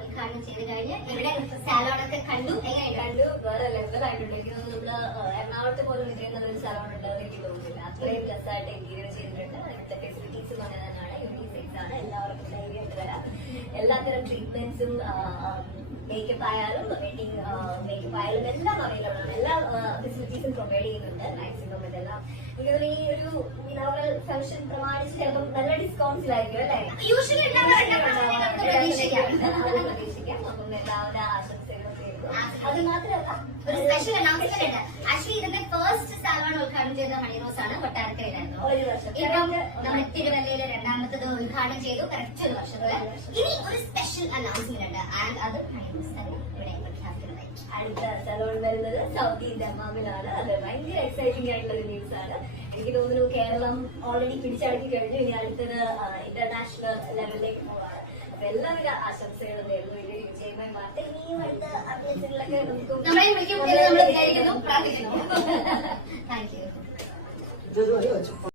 ഉദ്ഘാടനം ചെയ്ത് കഴിഞ്ഞ് ഇവിടെ സാലോണൊക്കെ കണ്ടു വേറെ ലെവലായിട്ടുണ്ട്. എനിക്ക് തോന്നുന്നു നമ്മള് എറണാകുളത്ത് പോലും ഇത്രയും ഒരു സാലോൺ ഉണ്ടെന്ന് എനിക്ക് തോന്നുന്നില്ല. അത്രയും പ്ലസ്സായിട്ട് ഇന്റീരിയർ ചെയ്തിട്ടുണ്ട്. ഇവിടുത്തെ ഫെസിലിറ്റീസും അങ്ങനെ തന്നെയാണ്. യൂണിസെക്സ് ആണ്, എല്ലാവർക്കും ധൈര്യമായിട്ട് വരാം. എല്ലാത്തരം ട്രീറ്റ്മെന്റ്സും മേക്കപ്പ് ആയാലും വെഡിങ് മേക്കപ്പ് ആയാലും എല്ലാം അവൈലബിൾ ആണ്. എല്ലാ ഫെസിലിറ്റീസും പ്രൊവൈഡ് ചെയ്യുന്നുണ്ട്. മാക്സിമം ഇതെല്ലാം എനിക്ക് ഈ ഒരു ഇനോഗ്രൽ ഫംഗ്ഷൻ പ്രമാണിച്ച് ചിലപ്പോൾ നല്ല ഡിസ്കൗണ്ട്സിലായിരിക്കും അല്ലേ? യൂഷ്വലി പ്രതീക്ഷിക്കാം. അപ്പം എല്ലാവരുടെ ആശംസകളും അത് മാത്രമല്ല ഒരു സ്പെഷ്യൽ അനൗൺസ്മെന്റ് ഉണ്ട്. ആക്ച്വലി ഇതിന്റെ ഫസ്റ്റ് സാലോൺ ഉദ്ഘാടനം ചെയ്ത ഹണി റോസ് ആണ്, കൊട്ടാരക്കരയിലായിരുന്നു. ഒരു വർഷം ഇപ്പം നമ്മുടെ തിരുവല്ലയിലെ രണ്ടാമത്തത് ഉദ്ഘാടനം ചെയ്തു, കറക്റ്റ് ഒരു വർഷത്തില്. ഇനി ഒരു സ്പെഷ്യൽ അനൗൺസ്മെന്റ് ഉണ്ട്, ആൻഡ് അത് ഹണി റോസ് തന്നെ ഇവിടെ പ്രഖ്യാപിക്കുന്നതായി. അടുത്ത സലോൺ വരുന്നത് സൗദി ദമാമിലാണ്. അത് ഭയങ്കര എക്സൈറ്റിംഗ് ആയിട്ടുള്ള ഒരു ന്യൂസ് ആണ്. എനിക്ക് തോന്നുന്നു കേരളം ഓൾറെഡി പിടിച്ചടക്കി കഴിഞ്ഞു. ഇനി അടുത്തത് ഇന്റർനാഷണൽ ലെവലിലേക്ക് പോവാണ്. അപ്പൊ എല്ലാവിധ ആശംസകളും നേരുന്നു. ഇത് വിജയമായി മാറ്റം. ഇനിയും അടുത്ത അപ്ഡേറ്റുകളിലൊക്കെ നമ്മളെ വിളിക്കും എന്ന് നമ്മൾ വിചാരിക്കുന്നു, പ്രാർത്ഥിക്കുന്നു. Thank you.